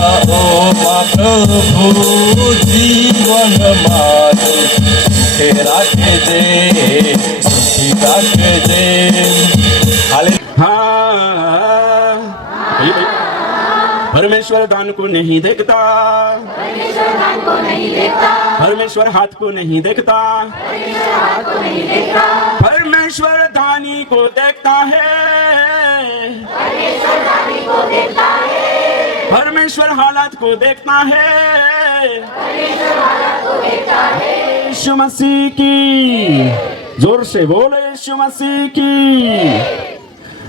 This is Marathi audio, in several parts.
ओ प्रभु जीवन मारो सुखे राखे दे सुखी राखे दे। हाँ, परमेश्वर दान को नहीं देखता, परमेश्वर हाथ को नहीं देखता, परमेश्वर दानी को देखता है, परमेश्वर हालात को देखता है। यीशु मसीह की, जोर से बोले यीशु मसीह की।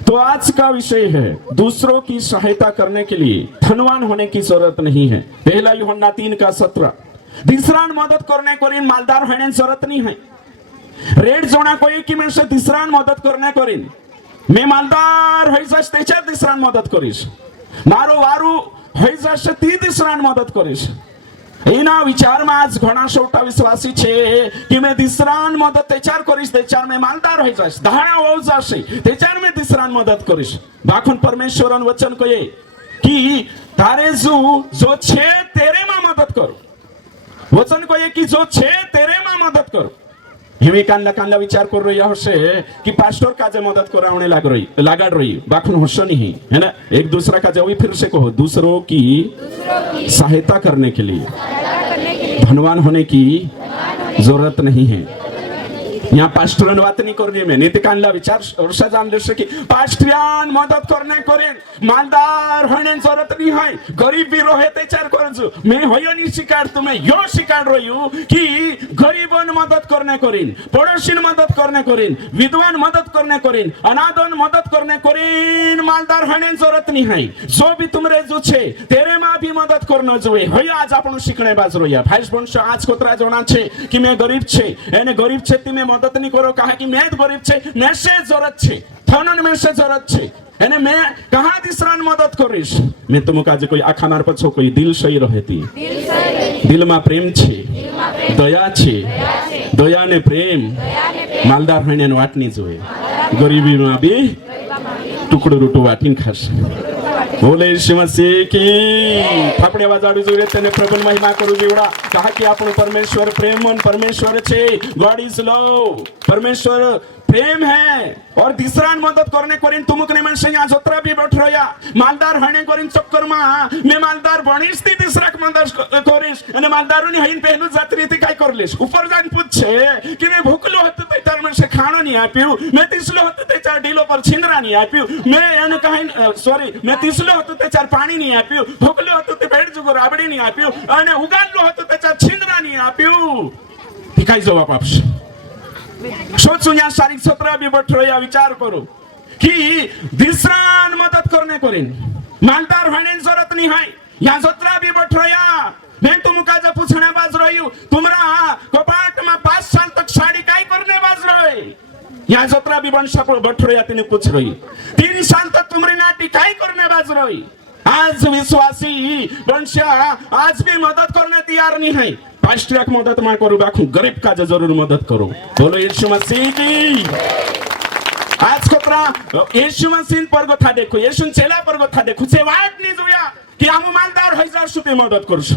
तो आज का विषय है दूसरों की सहायता करने के लिए धनवान होने की जरूरत नहीं है। पहला यूहन्ना 3:17 दिसरान मदद करने को मालदार होने जरूरत नहीं है। रेड जोना कोई की मेरे दिसरान मदद करने को मैं मालदार होई जाश त्याच्यात दिसरान मदत करीश, मारो वारू होई जाश ती दिसरान मदत करीश। एना विचार में आज घणा छोटा विश्वासी छे कि मैं दिसरान मदद त्याच्यार करीश, त्याच्यार मैं मालदार होई जाश, दहाणा होऊ जाशे त्याच्यार मैं दिसरान मदद करीश। बाखून परमेश्वरन वचन कहे कि तारे जो छे तेरे में मदद करो, वचन कहे कि जो छे तेरे में मदद करो। हिमी कानला कानला विचार कर रही है कि पास्टर काजे मदद कराने लगाड़ रही बाखुन होशो नहीं है ना। एक दूसरा का जब फिर से कहो, दूसरों की सहायता करने के लिए धनवान होने की जरूरत नहीं है। यहाँ पास्टरन बात नहीं कर रही मैं, नीति कानला विचार और जान ले कि पास्टरियान मदद करने करें मालदार होने जरूरत नहीं है, गरीब भी रहे त्याच्यार करजो। मैं होयो नहीं शिकार, तुम्हें यो शिकार रही हूँ कि गरीबन मदद करने करें, पड़ोसी मदद करने करें, विधवान मदद करने करें, अनाथन मदद करने करें मालदार होने जरूरत नहीं है। जो भी तुमरे जो छे तेरे में भी मदद करना जोए। होयो आज आपण शिकणे बाज रोया भाईस बंश आज कोतरा जोना छे कि मैं गरीब छे, एने गरीब छे ती मैं मदद नहीं करो, कहा कि मैं गरीब छे, मैं से जरूरत छे, थनन में से जरूरत छे, एने मैं कहा दिसरान मदद करीश। मैं तुम काजे कोई आखा मार पछो कोई दिल सही रहेती, दिल में प्रेम छे, दया छे, दया ने प्रेम मालदार होने वाटनी जोए, गरीबी में भी टुकड़ो रूटो वाटीन खास। बोले यीशु मसीह की। थापड़े वाजाडू जोरे तेने प्रभु महिमा करू जीवड़ा। कहा कि आपण परमेश्वर प्रेमन परमेश्वर छे, गॉड इज लव, परमेश्वर प्रेम है। और दिसरान मदद करने करीन तुमकने मन से यहाँ जोत्रा भी बैठ रहा मालदार होने करीन चक्कर में मैं मालदार बनीश ती दिसराक मदद करीश અને માલદારોની હઈન પહેલું જાત રીતે કાઈ કરલીશ। ઉપર જાન પૂછે कि मैं ભૂખલો હતો તે તાર મને ખાણો નહીં આપ્યું, मैं तीसलो હતો તે ચાર ઢીલો પર છીંદરા નહીં આપ્યું, मैं એને કહી સોરી मैं तीसलो હતો તે ચાર પાણી નહીં આપ્યું, ભૂખલો હતો તે ભેડ જુગો રાબડી નહીં આપ્યું, અને ઉગાડલો હતો તે ચાર છીંદરા નહીં આપ્યું। ઈ કાઈ જવાબ આપશે? सोचून या शारीरिक सत्र भी बैठो या विचार करो कि दिसरान मदद करने करें मालदार होने जरूरत नहीं है। या सत्र भी बैठो या मैं तुम का जब पूछने बाज रही हूँ तुम्हारा कपाट में 5 साल तक साड़ी काई करने बाज रहे। या सत्र भी बंशा पर बैठो या तीने पूछ रही 3 साल तक तुम्हारी नाटी काई करने बाज रही। आज विश्वासी बंशा आज भी मदद करने तैयार नहीं है। पास्टर की मदद में करो, बाखू गरीब का जरूर मदद करो। बोलो यीशु मसीह की। आज कोतरा यीशु मसीह पर गोथा देखो, यीशु चेला पर गोथा देखो, से वाट नहीं जोया कि हम मालदार हो जाशु ते मदद करशु।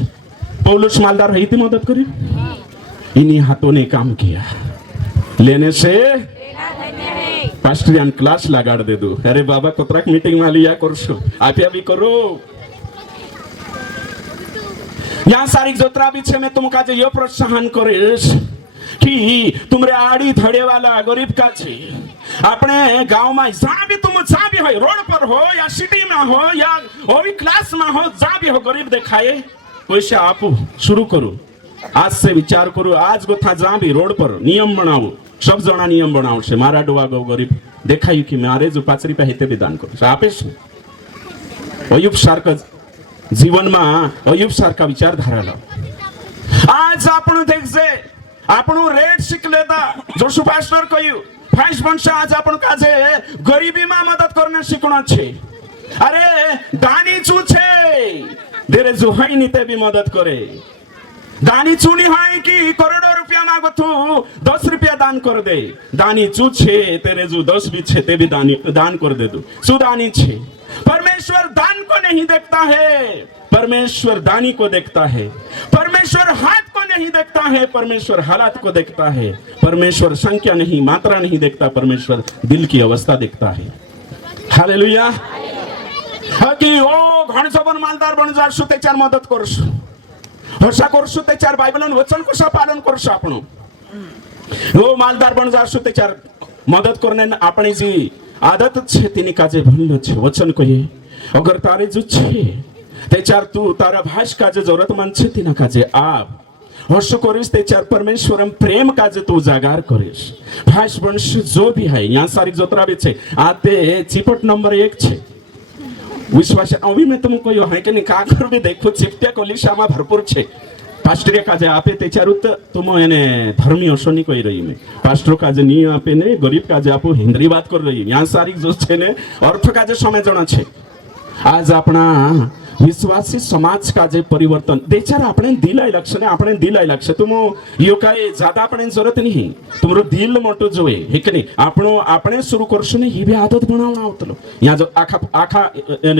पौलुस मालदार है ती मदद करी, इन्हीं हाथों ने काम किया। लेने से पास्टरियन क्लास लगाड़ दे दो। अरे बाबा कोतरा मीटिंग में लिया करशु, आप भी करो। यहाँ सारी जोत्रा भी छे मैं तुमका जो यो प्रोत्साहन करीश कि तुमरे आड़ी धड़े वाला गरीब का छे अपने गांव में जहाँ भी तुम जहाँ भी हो, रोड पर हो या सिटी में हो या ओवी क्लास में हो, जहाँ भी हो गरीब देखाए वैसे आप शुरू करो। आज से विचार करो, आज को था जहाँ भी रोड पर नियम बनाओ, सब जना नियम बनाओ से मारा डोवा गो गरीब देखायु कि मारे जो पाचरी पे भी दान करो आपे अयुब सारखं जीवन में अयुब सारखा विचारधारा लाव। आज आपण देखजे आपण रेट शिक लेता जोशु पास्टर कहू फाइस बंश आज आपण काजे गरीबी में मदद करने शिकणो छे। अरे दानी चू छे देरे जो है नी ते भी मदद करे। दानी चूनी है कि करोड़ों रुपया मांगो तू 10 रुपया दान कर दे। दानी चू छे तेरे जो 10 भी छे ते भी दान कर दे दू। सुदानी छे परमेश्वर दान को नहीं देखता है, परमेश्वर दानी को देखता है, परमेश्वर हाथ को नहीं देखता है, परमेश्वर हालात को देखता है, परमेश्वर संख्या नहीं मात्रा नहीं देखता, परमेश्वर दिल की अवस्था देखता है। हालेलुया। की ओ घणसो पण मालदार बन जाशो त्याच्यावर मदत करशो, हर्षा करशो त्याच्यावर बायबलन वचन कसं पालन करशो आपण, ओ मालदार बन जाशो त्याच्यावर मदत करने આપણે જે આદત છે તેની કાજે ભૂલ્યો છે। વચન કહીએ અગર તારે જો છે त्याच्यावर तू तारा भाष काजे जरूरतमंद છે તેના કાજે આપ હર્ષ કરીશ, त्याच्यावर परमेश्वरम प्रेम काजे तू जागार કરીશ। भाष वंश जो भी है यहाँ सारी जोतराबे છે આ તે चिपट नंबर 1 છે। विश्वास अभी मैं तुमको यो है कि नहीं का कर भी देखो चिपट्या कोलिशामा भरपूर છે। पास्टर काजे आपे त्याच्यावर तुम एने धर्मी असो नहीं कही रही मैं, पास्टर काजे नहीं आपे ने गरीब काजे आपो हिंद्री बात कर रही यहाँ सारी जो છે ने अर्थ काजे समझना છે। आज अपना विश्वासी समाज काजे परिवर्तन देचार આપણે દિલાઈ લક્ષ ને આપણે દિલાઈ લક્ષ तुम यो काय ज्यादा આપણે जरूरत नहीं, तुमरो दिल मोटो जोए हे कि नहीं આપણો આપણે शुरू करशो ने ही भी आदत बनावना आवतलो। यहाँ जो आखा आखा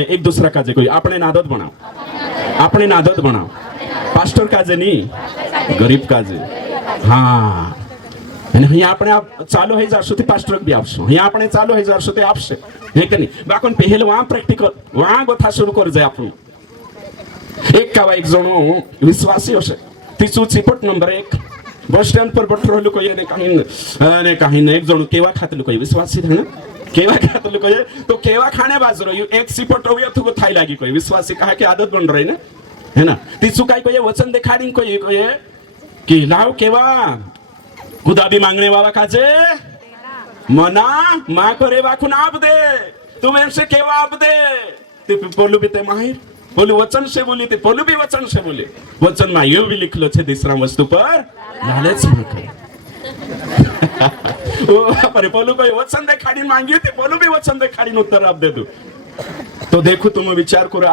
एक दूसरा काजे कोई આપણે आदत बनाव, આપણે आदत बनाव, पास्टर काजे नहीं गरीब काजे। हाँ અને અહીંયા આપણે ચાલુ થઈ જશું તે પાસ્ટર બી આપશું, અહીંયા આપણે ચાલુ થઈ જશું તે આપશે હે કે નહીં। બાકોન પહેલ વા પ્રેક્ટિકલ વા ગોથા શરૂ કરી જાય આપણું। એક કાવા એક જણો વિશ્વાસી હશે तीसू चिपट नंबर 1 बस स्टैंड पर बैठो लोग ने कहीं एक जणो केवा खाते लोग विश्वासी थे ना केवा खाते लोग तो केवा खाने बाज रही एक चिपट हो तो थाई लागी कोई विश्वासी कहा कि आदत बन रही ना है ना। तीसू काय कोई वचन दिखाड़ी कोई कि लाव केवा गुदाबी मांगने वाला काजे मना माँ को रेवा खुन आप दे तुम ऐसे केवा आप दे ते बोलू भी ते माहिर बोलू वचन से बोली ते बोलू भी वचन से बोले। वचन में यो भी लिखलो छे तीसरा वस्तु पर लालच न कर। ओ पर बोलू कोई वचन देखाड़ी मांगियो ते बोलू भी वचन देखाड़ी उत्तर आप दे दो। तो देखो तुम विचार करो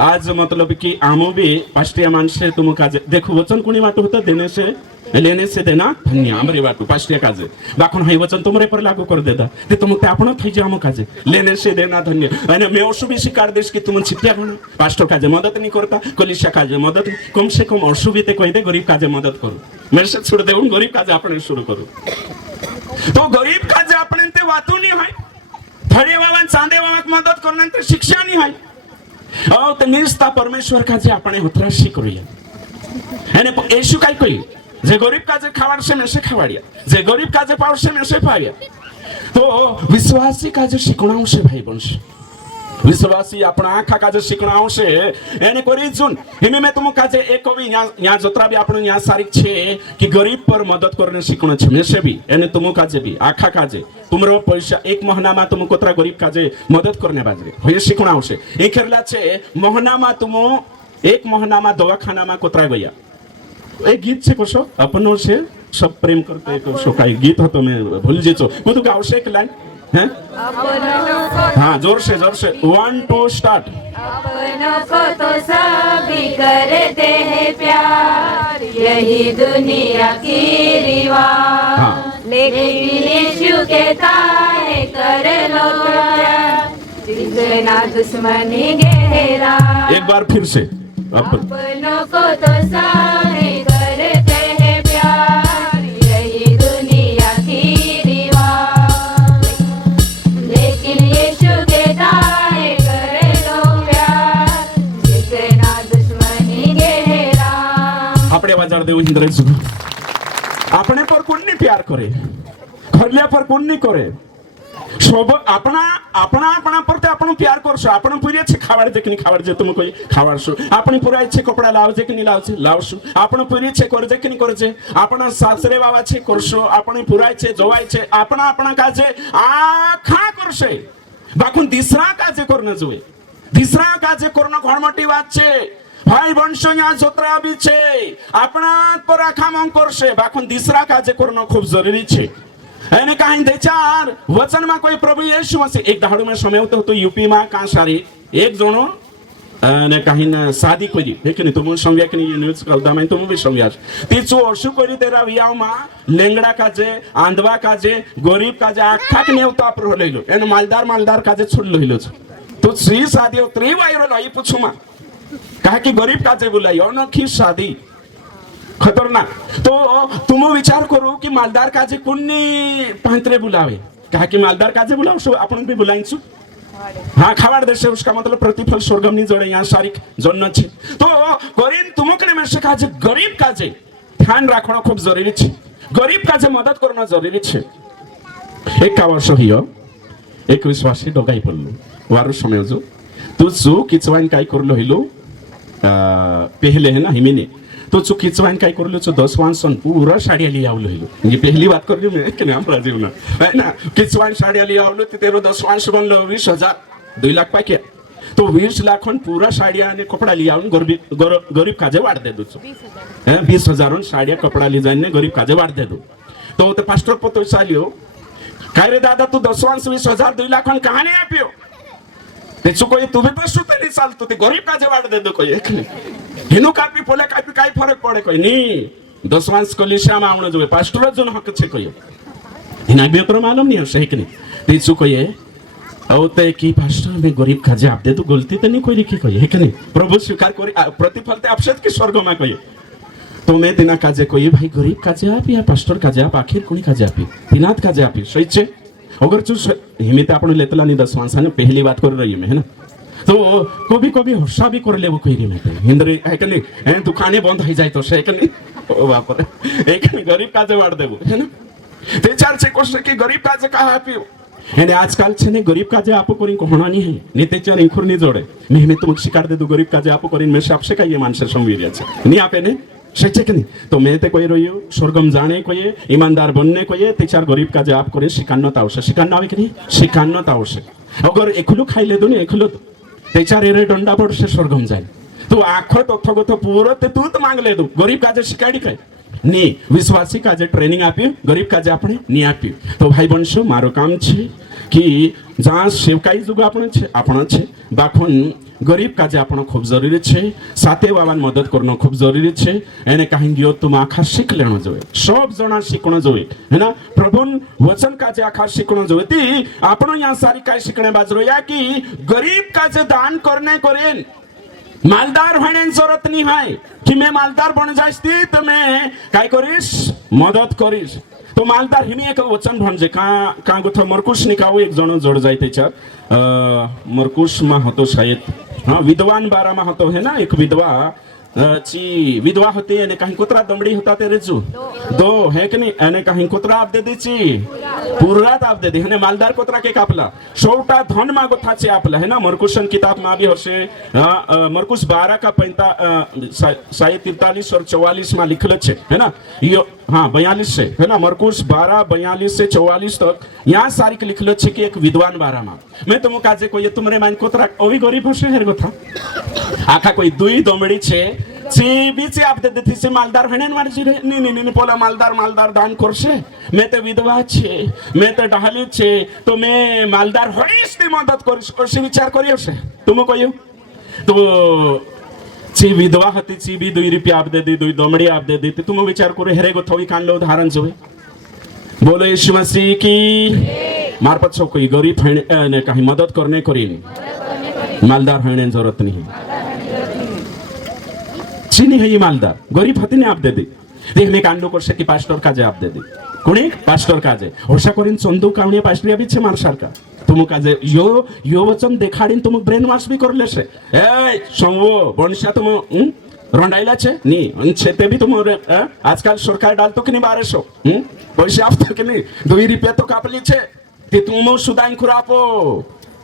आज मतलब कि आमो भी पास्टिया मानसे तुम काजे देखो वचन कोणी वाटो होता देने से लेने से देना धन्य आमरी वाटू पास्टिया काजे बाखुन हाई वचन तुमरे पर लागू कर देता ते तुम ते आपण થઈ જાય આમો કાજે लेने से देना धन्य। અને मैं ઓશું भी स्वीकार देश कि तुम छिप्या बनो पास्टर काजे मदद नहीं करता कलिशा काजे मदद कम से कम ઓશું भी ते कह दे गरीब काजे मदद करो मेरे से छोड़ दे गरीब काजे आपण शुरू करो। तो गरीब काजे आपण ते वातू नहीं है थडे वावन चांदे वावक मदद करना ते शिक्षा नहीं है। औ ते निस्ता परमेश्वर काजे आपण होत्राशी करूया। અને येशू काय कोई जे गरीब काजे खावाडशे मेसे खावाडिया जे गरीब काजे पावशे मेसे पाव्या। तो विश्वासी काजे शिकणावशे भाई बनशे विश्वासी अपना आखा काजे शिकणावशे एने करी जुन हिमे में तुम काजे एक कवि यहाँ जतरा भी आपण यहाँ सारी छे कि गरीब पर मदद करने शिकणो छे मेसे भी एने तुम काजे भी आखा काजे तुमरो पैसा एक महीना में तुम कोतरा गरीब काजे मदद करने बाजरे होय शिकणावशे एक खेरला छे महीना में तुम एक महीना में दवाखाना में कोतरा गया एक गीत છે કોશો अपनो છે सब प्रेम करते कोशो काई गीत હતો मैं भूल जेचो कुछ गावशे एक लाइन हैं हाँ जोर से 1 2 स्टार्ट। अपनों को तो सभी करते हैं प्यार यही दुनिया की रिवाज हाँ। लेकिन यीशु कहता है कर लो प्यार इतना दुश्मनी गहरा। एक बार फिर से अपनों को तो सभी करते हैं प्यार यही दुनिया की रिवाज लेकिन यीशु कहता है कर लो प्यार जितना दुश्मनी गहरा। આપણે વાજાડ દેવું ઇન્દ્ર આપણે પર કોણ નહીં પ્યાર કરે ઘરલિયા પર કોણ નહીં કરે सब अपना अपना अपना पर ते आपण प्यार करशो आपण पुरे छे खावाड जे कि नहीं खावाड जे तुम कोई खावाडशो आपण पुराय छे कपड़ा लावजे कि नहीं लावजे लावशो आपण पुरी छे करजे कि नहीं करजे आपण सासरे बाबा छे करशो आपण पुराय छे जवाय छे आपण आपण काजे आखा करशे बाकून दिसरा काजे करन जोए दिसरा काजे करन घण मोटी बात छे भाई वंशो यहाँ जोतरा भी छे अपना पर आखा मंग करशे बाकून दिसरा काजे करन खूब जरूरी छे। એને કાઈ દેચાર વચનમાં કોઈ પ્રભુ યેશુ મસીહ એક દાડો મેં સમયતો હતો यूपी માં કા સારી એક જણો અને કાઈ શાદી કરી હે કે નહીં તો હું સમજ્યા કે નહીં ન્યૂઝ કહું તમે તો હું भी સમજ્યા ती चो અશુ કરી તેરા વિયામાં લેંગડા કાજે આંધવા કાજે ગરીબ કાજે આખા કે નેવતા પર લઈ લો એને માલદાર કાજે છોડ લઈ લો તો શ્રી શાદીઓ ત્રી વાયરો લઈ પૂછું માં कहा कि गरीब काजे बुलाई अनोखी शादी खतरनाक। तो तुम विचार करो कि मालदार काजे कुन्नी पांतरे बुलावे, कहा कि मालदार काजे बुलाओ सो अपन भी बुलाइंसु। हाँ खावाड़ देशे उसका मतलब प्रतिफल स्वर्गम नहीं जोड़े यहाँ सारी जन्नत छे। तो करीन तुमकने में से काजे गरीब काजे ध्यान रखना खूब जरूरी छे, गरीब काजे मदद करना जरूरी छे। एक का वर्ष हियो एक विश्वासी डगाई पडलो वारु समय जो तू जो किचवान काय करलो हिलो पहले है ना हिमिने तो जो किचवान काय करलो जो 10 वांसन पूरा साड़िया लिया आवलो हिलो। ये पहली बात कर रही हूं मैं कि नाम राजीव ना है ना किचवान साड़िया लिया आवलो तेरो 10 वांस बनलो 20,000 2 लाख पाके तो 20 लाख पूरा साड़िया ने कपड़ा लिया आऊन गरीब काजे वाट दे दो 20,000 साड़िया कपड़ा ली जाने गरीब काजे वाट दे दो। तो ते पास्टर पोतो चालियो काय रे दादा तू 10 वांस 20,000 2 लाख कहां नहीं आपियो त्याचो कोई तुम्ही पण सुते नाही चालतो ते गरीब काजे वाट दे दो कोई एक हिनो कापी पोले कापी काय फरक पड़े कोई नहीं 10 वांस को लिशा में आवणो जोवे पास्टर जोन हक छे कोई हिना बे पर मालूम नहीं हसे एक नहीं त्याचो कोई औते की पास्टर में गरीब काजे आप दे तो गलती तो नहीं कोई लिखी कोई है कि नहीं प्रभु स्वीकार करी प्रतिफल ते आपसेत की स्वर्ग में कोई। तो मैं तिना काजे कोई भाई गरीब काजे आप या पास्टर काजे आप आखिर कोणी काजे आपी तिनात काजे आपी सहीचे अगर तू हिमित आपण लेतला नहीं 10 वांसाने पहली बात कर रही है ना तो कभी हर्षा भी कर ले वो कही मैं हिंद्री है कि नहीं दुकानें बंद हो जाए तो से कि नहीं ओ बाप रे एक गरीब काजे वाट देबो है ना ते चार से क्वेश्चन की गरीब काजे कहा आपियो एने आजकाल छे ने गरीब काजे आप करीन कोहणा नहीं है नेते चर इंखुर नहीं जोड़े मैं तुम शिकार दे दो गरीब काजे आप करीन में से आपसे का ये मानसे संवीर्य छे नहीं आपे ने सच्चे कि नहीं तो मैं ते कोई रहियो स्वर्गम जाने कोई ईमानदार बनने कोई ते चार गरीब काजे आप करे शिकान्नता आवश्यक शिकान्न आवे कि नहीं शिकान्नता आवश्यक अगर एकलो खाई ले दो ने एकलो ते चार एरे डंडा पड़ से स्वर्गम जाए तो आखो तथगत पूरा ते तू तो मांग ले दो गरीब काजे शिकाड़ी काय नी विश्वासी काजे ट्रेनिंग आप्યું गरीब काजे આપણે ની આપ્યું। तो भाई बंशो मारो काम छे कि जहाँ सेवकाई जुग आपण छे बाखोन गरीब काजे आपण खूब जरूरी छे साथे वावान मदद करनो खूब जरूरी छे एने काहीं गयो तुम आखा शिक लेनो जोए सब जना शिकणो जोए है ना प्रभुन वचन काजे आखा शिकणो जोए ती आपण यहाँ सारी काय शिकणे बाजरो या कि गरीब काजे दान करने करेन मालदार होने जरूरत नहीं है कि मैं मालदार बन जाती तो मैं काय करीश मदद करीश। तो मालदार हिमी एक वचन म्हणजे का गुथ मरकुश निकाऊ एक जण जोड जाय त्याच्यात मरकुश मा होतो शायद हाँ विद्वान बारा मा होतो है ना एक विधवा ची विधवा होती है कहीं कुतरा दमड़ी होता तेरे चू दो है कि नहीं एने कहीं कुतरा आप दे दी पूरा आप दे दी है मालदार कुतरा के कापला छोटा धन मागो था चे आपला है ना मरकुशन किताब में भी हर्षे मरकुश 12 का 43 और 44 में लिखल छे है ना यो हाँ 42 से है ना मरकुश 12 42 से 44 तक यहाँ सारी लिखल छे कि एक विद्वान बारा में मैं तुम काजे कोई तुमरे मान कुतरा ओवी गरीब हसे हेर कथा आखा कोई दुई दमड़ी छे ची बीचे आप दे देती से मालदार हणेन मारजी रे नी पोला मालदार दान करशे मैं ते विधवा छे मैं ते डहाली छे तो मैं मालदार हणीस ती मदद करिस करशी विचार करियो छे तुम कहियो तो ची विधवा हती ची भी 2 रुपया आप दे दी 2 दमड़ी आप दे दी तुम विचार करो हेरे गो थोई कांडलो उदाहरण जोवे बोलो यीशु मसीह की मार्फत सब कोई गरीब ने कहीं मदद करने करीन मालदार हणेन जरूरत नहीं चीनी है ये मालदार गरीब हती ने आप दे दी हमें कांडो करसे कि पास्टर काजे आप दे दी कोणी पास्टर काजे होशा करीन चंदू कावणिया पास्टर भी छे मार सरकार तुम काजे यो वचन देखाडीन तुम ब्रेन वॉश भी कर लेशे ए संवो बनशा तुम रंडाइला छे नी छेते भी तुम आजकल सरकार डालतो कि नहीं 1200 पैसे आपतो कि नहीं 2 रुपया तो कापली छे ते तुम सुदाइन खुरापो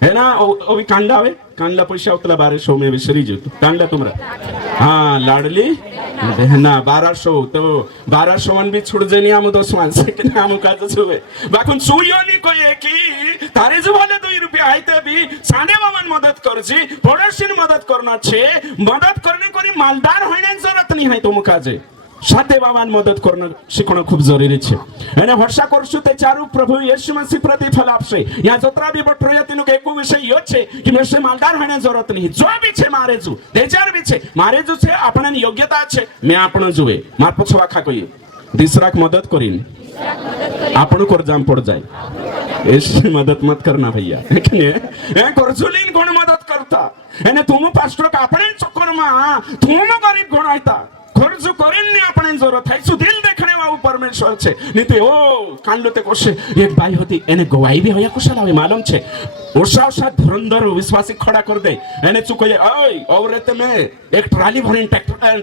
है ना ओ कांडा आवे कांडला पैसा उतला 1200 में विसरी जो कांडला तुमरा हाँ लाडली बहना 1200 तो 1200 भी छुड़ जेनी आम 10 मानसे कि आम काज छुवे बाकुन सुयोनी कोई की तारे जो वाले 2 रुपया आइते भी साने वामन मदद करजी पड़ोसीन मदद करना छे मदद करने कोनी मालदार होने जरूरत नहीं है तुम काजे साथे वामन मदद करना शिकणं खूब जरूरी छे અને હર્ષા કરશું તે ચારુ પ્રભુ યેસુ મસીહ प्रतिफल આપશે यहाँ जतरा भी बटरो तेनु के एको विषय यो छे कि मेरे मालदार होने जरूरत नहीं जो भी छे मारे जू तेजार भी छे मारे जू छे आपणे योग्यता छे मैं आपण जुवे मार पछो आखा कोई तीसराक मदद करीन आपण कर जाम पड़ जाए ऐसे मदद मत करना भैया ए करजुलीन कोण मदद करतो होता એને તુમ પાસ્ટર આપણે ચક્કરમાં તુમ ગરીબ ગણાયતા ખર્ચ કરીને આપણે જરૂર થાય શું દિલ દેખણે વાળું પરમેશ્વર છે નહીં તો ઓ કાંડો તે કોશે એક બાઈ હતી એને ગવાઈ બી હયા કુશલ આવે માલમ છે ઓછા ઓછા ધુરંધર વિશ્વાસી ખડા કરી દે એને શું કહે ઓય ઓરે તમે એક ટ્રાલી ભરીને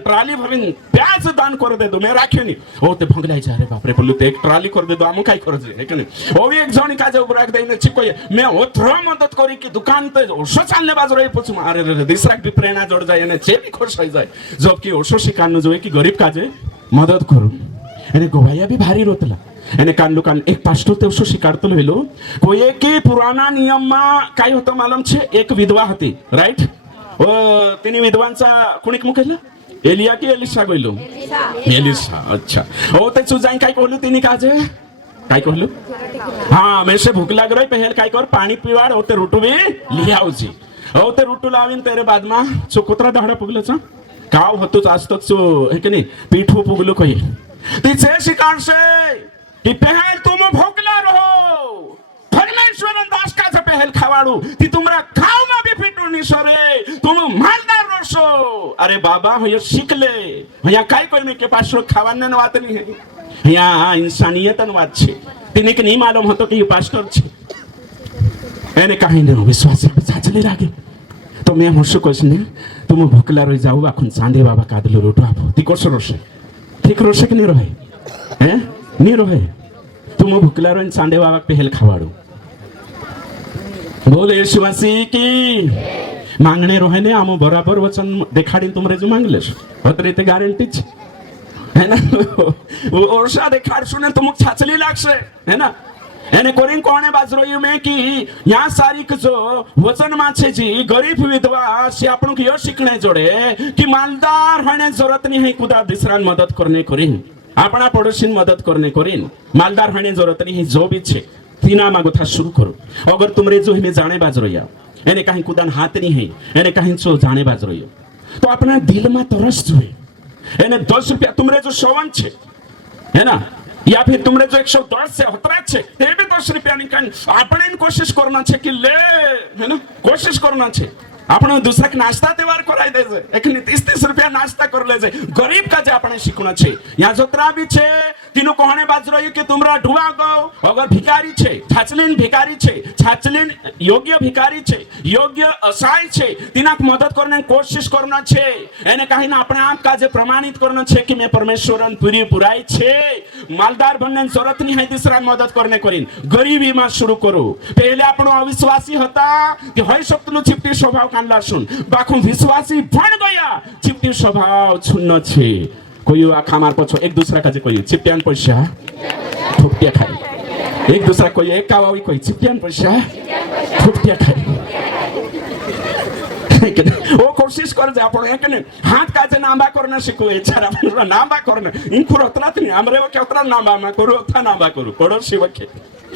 ટ્રાલી ભરીને પ્યાજ દાન કરી દે દો મેં રાખ્યો નહીં ઓ તે ભંગલાઈ જાય રે બાપરે પેલું તે એક ટ્રાલી કરી દે દો આમ કાઈ કરજે હે કે નહીં ઓ એક જણી કાજે ઉપર રાખ દઈને છી કહે મેં ઓથરો મદદ કરી કે દુકાન તે ઓછો ચાલને બાજુ રહી પૂછું અરે રે દિસરાક બી પ્રેરણા જોડ જાય એને જે બી ખુશ થઈ જાય જોબ કે ઓછો શિકારનું જોઈએ કે ગરીબ કાજે મદદ કરું એને ગવાયા બી ભારી રોતલા એને કાંડો કાન એક પાસ્ટર તે શું શીખાડતો લેલો કોઈ કે પુરાના નિયમમાં काय होतं मालूम છે એક વિધવા હતી રાઈટ તેની વિધવાंचा कोणीक मुकेला एलिया की एलिशा ગોઈલો एलिशा अच्छा ओ ते सुजाई काय कहलो तिने काजे काय कहलो हां मैं से भूख लाग रही पहल काय कर पाणी पीवाड होते रुटू बी ली आवजी ओ ते रुटू लावीन तेरे बादमा चोकोत्रा दाडा पुगलचा काव होतोच असतोच हे की नाही पीठू पुगलो काही तिचे शिकारशे कि पहल तुम भोगला रहो परमेश्वर दास का पहल खावाड़ू ती तुमरा खाव में भी फिटू नहीं सरे तुम मालदार रोशो अरे बाबा हो सीख ले भैया काय कोई में के पास खावाने न बात नहीं है यहाँ इंसानियत न बात छे तिने के नहीं मालूम होतो कि ये पास्टर छे એને કાઈ ન વિશ્વાસ ચાચલે લાગે તો મેં હું શું કહીશ ને તું ભોકલા રહી જાવ આખું ચાંદે બાબા કાદલો રોટો આપો તી કોસો રોશે ઠીક રોશે કે નહીં રહે હે नहीं रहे तुम भूखला रहो सांडे बाबा पहल खावाड़ो बोले यीशु मसीह की मांगने रहे ने आमो बराबर वचन देखाड़ी तुम रेजू मांग लेश होतरी ते गारंटी छ है ना ओरसा देखाड़ सुने तुम छाचली लागशे है ना એને કોરીન કોણે બાજરોયું મેં की या सारी जो वचन माछे जी गरीब विधवा से आपण की यो शिकणे जोडे की मालदार होने जरूरत नहीं है खुदा दूसरान मदद करने करीन अपना पड़ोसी मदद करने करीन मालदार होने जरूरत नहीं जो भी छे तीना मागोथा शुरू करो अगर तुमरे जो में जाने बाज रोया એને કहीं कुदान हाथ नहीं है એને कहीं जो जाने बाज रोयो तो अपना दिल में तरस जोए એને 10 रुपया तुमरे जो शवन छे है ना या फिर तुमरे जो 110 से होतरा छे ते भी 10 रुपया निकाल આપણે कोशिश करना छे कि ले है ना कोशिश करना छे આપણે दूसरा के नाश्ता तैयार कराई दे छे एकनी 30 रुपया नाश्ता कर ले छे गरीब का जे આપણે શીખਣਾ છે यहाँ जोतरा भी छे तीनो कोहणे बाज रही कि तुमरा ढुआ गो अगर भिखारी छे छाचलीन भिखारी छे छाचलीन योग्य भिखारी छे योग्य असहाय छे तिना मदद करने कोशिश करना छे એને कहीं ना अपने आप का जे प्रमाणित करना छे कि मैं परमेश्वरन पूरी पुराई छे मालदार बनने जरूरत नहीं है दूसरा मदद करने करीन गरीबी में शुरू करो पहले આપણો अविश्वासी હતા कि होई सकतलो चिपटी स्वभाव कांडला सुन बाखू विश्वासी बन गया चिपटी स्वभाव छुन्न छे कोई आखा मार पछो एक दूसरा का जे कोई चिपटियान पैसा थोपटिया खाई एक दूसरा कोई एक कावावी कोई चिपटियान पैसा थोपटिया खाई वो कोशिश कर जा आपण एक ने हाथ का जे नांबा करना शिको एचारा आपण नांबा करना इनकुर उतरात नहीं हमरे वो के उतरा नांबा मा करू उतना नांबा करू पड़ोसी वखे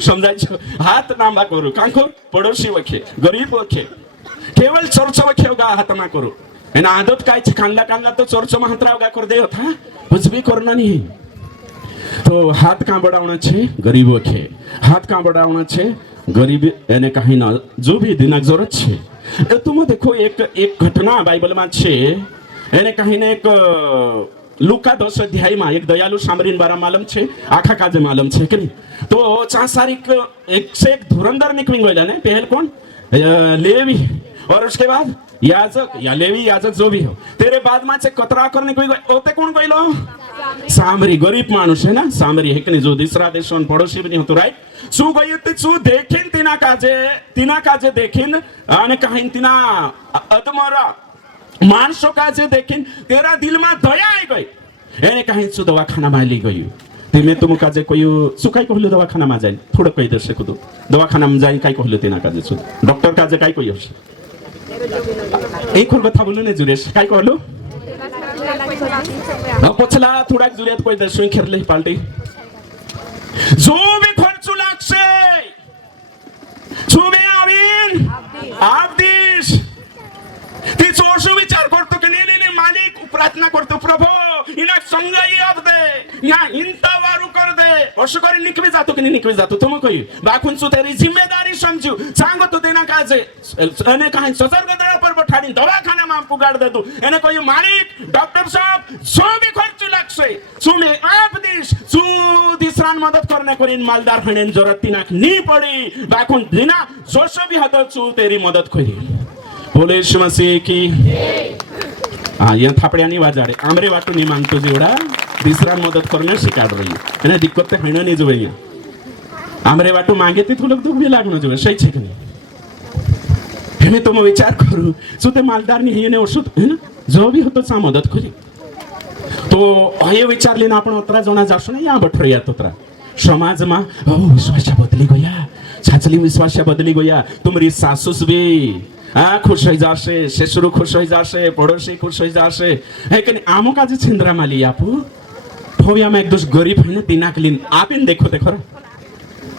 समझाय छो हाथ नांबा करू कांको पड़ोसी वखे गरीब वखे केवल चर्च वखे होगा हाथ मा करू एना आदत काय छे कांडला कांडला तो चर्च में हाथ रावगा कर दे था कुछ भी करना नहीं तो हाथ का बढ़ावना छे गरीब वखे हाथ का बढ़ावना छे गरीब एने कहीं ना जो भी दिनक जरूरत छे तुम देखो एक घटना बाइबल में छे એને કહીને એક લુકા 10 અધ્યાયમાં એક દયાલુ સામરીન બારા માલમ છે આખા કાજે માલમ છે કે નહીં તો ચાસારિક एक से एक धुरंधर निकल गया ने पहल कौन लेवी और उसके बाद याजक या लेवी याजक जो भी हो तेरे बाद में से कतरा करने कोई ओते कौन गइलो सामरी गरीब मानुष है ना सामरी है कि नहीं जो दूसरा देश में पड़ोसी भी नहीं होतो राइट सु गयो ते सु देखिन तिना काजे देखिन અને કહીન तिना अदमरा मानसो काजे देखिन तेरा दिल में दया आई गई એને કહીન સુ दवाखाना में ली गई तेमे तुम काजे कोई सुकाई कहलो दवाखाना में जाई थोड़ा कही दे सकू तो दवाखाना में जाई काई कहलो तेना काजे सु डॉक्टर काजे काई कोई हसे एक और बता बोलो ने जुरेश काई कहलो पछला थोड़ा जुरियत कोई दे सुई खेरले पाल्टी जो भी खर्च लागसे छुमे आविन आदेश ती चोरसो विचार करतो की नाही मालिक प्रार्थना करतो प्रभू इना संगाई आप दे या इंता वारू कर दे असं करी निकवी जातो की निकवी जातो तुम कही बाखून सु तेरी जिम्मेदारी समझू सांगो तो देना काजे એને કાઈ સસર્ગ દળા પર બઠાડીને દવાખાનામાં પુગાડ દેતું એને કહ્યું માલિક ડોક્ટર સાહેબ શું બી ખર્ચ લાગશે શું મેં આપ દીશ શું દિસરાન મદદ કરને કરીને માલદાર હણેન જરૂરત તિનાક ની પડી બાખુન દિના જોશો બી હતો શું તેરી મદદ કરી બોલે ઈસુ મસીહ की હા યા થાપડિયાની વાજાડે આમરે વાટું ની માંગતો જેવડા દિસરાન મદદ કરને શીખાડ રહી એને દિક્કત તે હણ ની જોઈએ આમરે વાટું માંગે તે થોડુંક દુઃખ બી લાગણું જોઈએ સહી છે કે નહીં એને તો વિચાર કરું શું તે માલદારની એને ઓછું હે ને જો બી હતો સા મદદ કરી તો એ વિચાર લઈને આપણે ઉતરા જણા જાશું ને યા બઠરિયા તોતરા સમાજમાં વિશ્વાસ્યા બદલી ગયા છાછલી વિશ્વાસ્યા બદલી ગયા તમારી સાસુસ બી હા ખુશ હોઈ જશે સસુરો ખુશ હોઈ જશે પડોશી ખુશ હોઈ જશે હે કે આમો કાજે છિંદ્રામાં લઈ આપું ભવ્યામાં એક દોષ ગરીબ હોય ને તીનાક લઈને આપીને દેખો તે ખરો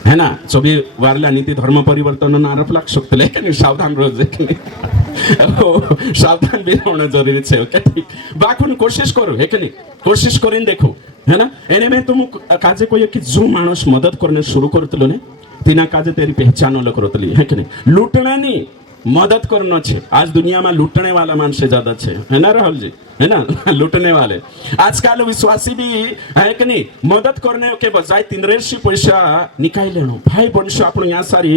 है ना सभी वारला नीति धर्म परिवर्तन आरोप लाग शकतो लेकिन सावधान रोज सावधान भी होना जरूरी है ओके ठीक बाखून कोशिश करो है कि नहीं कोशिश करीने देखो है ना एने में तुम काजे कोई कि जो माणूस मदद करने शुरू करतलो ने तिना काजे तेरी पहचान अलग करतली है कि नहीं लूटना नहीं मदद करना छे आज दुनिया में लूटने वाला मानसे ज्यादा छे है ना राहुल जी है ना लूटने वाले आजकल विश्वासी भी है कि नहीं मदद करने के बजाय 300 पैसा निकाल लेनो भाई बनशो आपण या सारी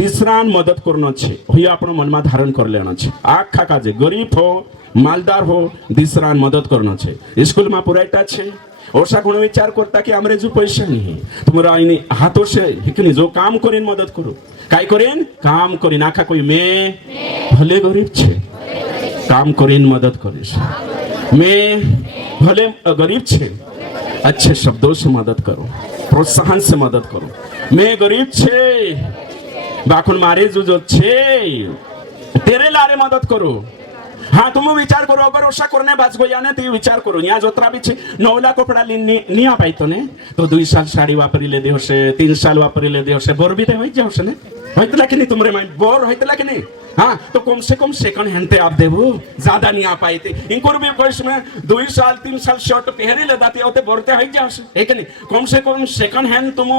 दिसरान मदद करनो छे होय आपण मन में धारण कर लेनो छे आखा काजे गरीब हो मालदार हो दिसरान मदद करनो छे स्कूल में पुरायटा छे ओसा कोण विचार करता की आमरे जो पैसा नहीं तुम्हारा आईने हाथों से हिकनी जो काम करीन मदद करो काय करीन काम करीन आखा कोई मैं भले गरीब छे काम करीन मदद करीश मैं भले गरीब छे अच्छे शब्दों से मदद करो प्रोत्साहन से मदद करो मैं गरीब छे बाखुन मारे जो छे तेरे लारे मदद करो हाँ तुम विचार करो अगर ओसा करने बाज गया ने तो विचार करो यहाँ जोतरा भी छे 9 लाख कपड़ा नहीं आ पाई तो ने तो 2 साल साड़ी वापरी ले दे होशे 3 साल वापरी ले दे होशे बोर भी ते होई जे होशे ने होइतला कि नहीं तुमरे माइंड बोर होइतला कि नहीं हाँ तो कम से कम सेकंड हैंड ते आप देबो ज्यादा नहीं आ पाई थे इनको भी कोई में 2 साल 3 साल शर्ट पहरी ले दाती होते बोरते होई जे होशे है कि नहीं कम से कम सेकंड हैंड तुम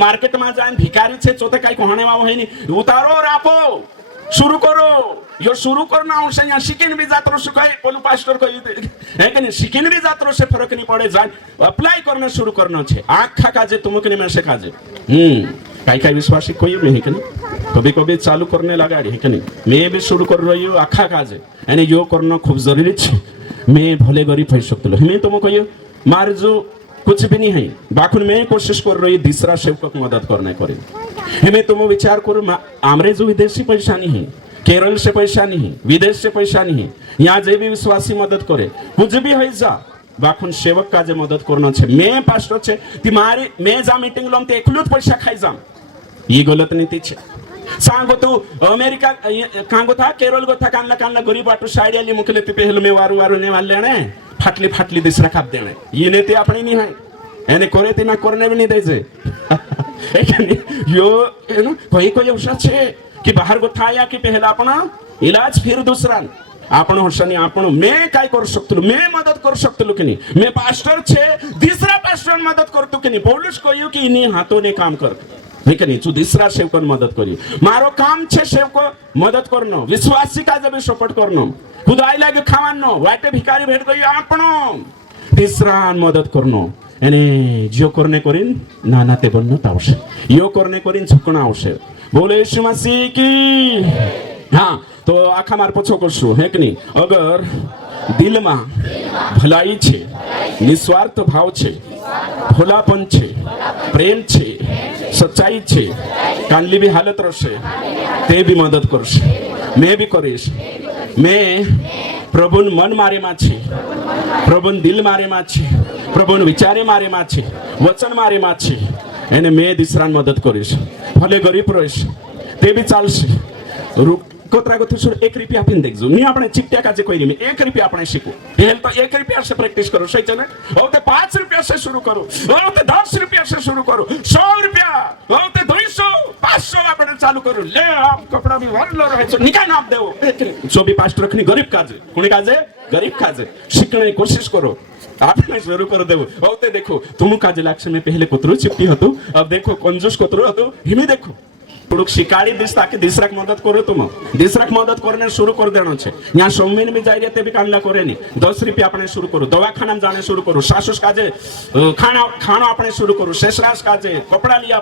मार्केट में जाए भिखारी छे चोते काई कोहाने वाव है नहीं उतारो और आपो शुरू करो यो शुरू करना आवश्यक यहाँ शिकिन भी जात्रो से कहे बोलू पास्टर को है कि नहीं शिकिन भी जात्रो से फर्क नहीं पड़े जान अप्लाई करना शुरू करना छे आखा काजे तुमके नहीं मैं से काजे काई विश्वासी कोई नहीं कि नहीं कभी कभी चालू करने लगा है कि नहीं मैं भी शुरू कर रही हूँ आखा काजे यानी यो करना खूब जरूरी छे मैं भले गरीब हो सकते मैं तुम कहियो मार जो कुछ भी नहीं है बाखुन मैं कोशिश कर रही दूसरा सेवक मदद करने करे मैं तुम विचार करो आमरे जो विदेशी पैसा नहीं है केरल से पैसा नहीं विदेश से पैसा नहीं यहाँ जे भी विश्वासी मदद करे कुछ भी है जा बाखुन सेवक का जे मदद करना छे मैं पास्टर छे तुम्हारी मैं जा मीटिंग लम ते एकलूत पैसा खाई जाम ये गलत नीति छे सांगो तो अमेरिका कांगो था केरल गो था कानला गरीब बाटू साइड आली मुकले ते पहले में वारू ने वाल लेने फाटली दिसरा खाप देने ये नीति अपनी नहीं है एने करे तिना करने भी नहीं दे जे यो है ना कोई अवसर छे कि बाहर गो था या कि पहला अपना इलाज फिर दूसरा आपण हर्षणी आपण मैं काय कर सकतो मैं मदद कर सकतो कि नहीं मैं पास्टर छे दूसरा पास्टर मदद करतो कि नहीं पौलुस कहयो कि इनी हाथों ने काम कर है कि नहीं तू दूसरा सेवक मदद करी मारो काम छे सेवक मदद करनो विश्वासी का जब सपोर्ट करनो खुदाई लागे खावानो वाटे भिखारी भेट गयो आपणो तीसरा मदद करनो एने जो करने करीन नाना ते बननो आवश्यक यो करने करीन झुकणं आवश्यक बोले यीशु मसीह की हाँ तो आखा मार पछो करशु है कि नहीं अगर दिल में भलाई छे निस्वार्थ भाव छे भोलापन छे प्रेम छे सच्चाई छे कानली भी हालत रहे ते भी मदद करशे मैं भी करीश मैं प्रभुन मन मारे में छे प्रभुन दिल मारे में छे प्रभुन विचारे मारे में छे वचन मारे में छे एने मैं दिसरान मदद करीश भले गरीब रहीश ते भी चालशे कोतरा को थोड़ा 1 रुपया आपने देख जो नहीं आपने चिट्टिया का जे कोई नहीं 1 रुपया आपने सीखो पहले तो 1 रुपया से प्रैक्टिस करो सही चले और ते 5 रुपया से शुरू करो और ते 10 रुपया से शुरू करो 100 रुपया और ते 200 500 आपने चालू करो ले आप कपड़ा भी वर लो रहे निकाल नाप देओ जो भी पास्टर रखनी गरीब काजे कोनी काजे गरीब काजे सीखने की कोशिश करो आपने शुरू कर देव होते देखो तुम काज लक्ष्य में पहले कुतरू चिपटी हतो अब देखो कंजूस कुतरू हतो हिमी देखो થોડુંક શિકારી दिस ताकि दूसरा मदद करो तुम दूसरा मदद करने शुरू कर देना है यहाँ सोमवार में जाए रहते भी कामला करे नहीं 10 रुपया अपने शुरू करो दवाखाना में जाने शुरू करो सासुस काजे खाना खाना अपने शुरू करो शेषराज काजे कपड़ा लिया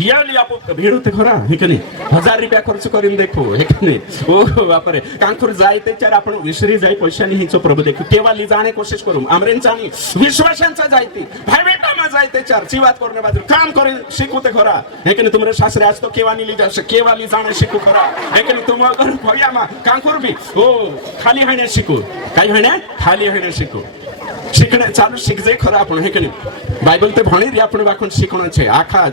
या लिया भीड़ होते खरा है कि नहीं 1000 रुपया खर्च कर देखो है कि नहीं ओ बापरे कांखुर जायते चार आपण विसरी जाई पैसा नहीं हिचो प्रभु देखो केवा ली जाने कोशिश करू आमरेंचानी विश्वासांचा जायते भाई बेटा मा जायते चार जीवात करने बाजू काम करे शिकूते खरा है कि नहीं तुमरे सासरे आज तो केवा ली जाशे केवा ली जाणे शिकू खरा है कि नहीं तुम अगर भैया मा कांखुर भी ओ खाली हणे शिकू काय हणे खाली हणे शिकू शिकणे चालू शिकजे खरा आपण हे कि नहीं बाइबल ते भणी रे आपण वाखून शिकणं छे आखा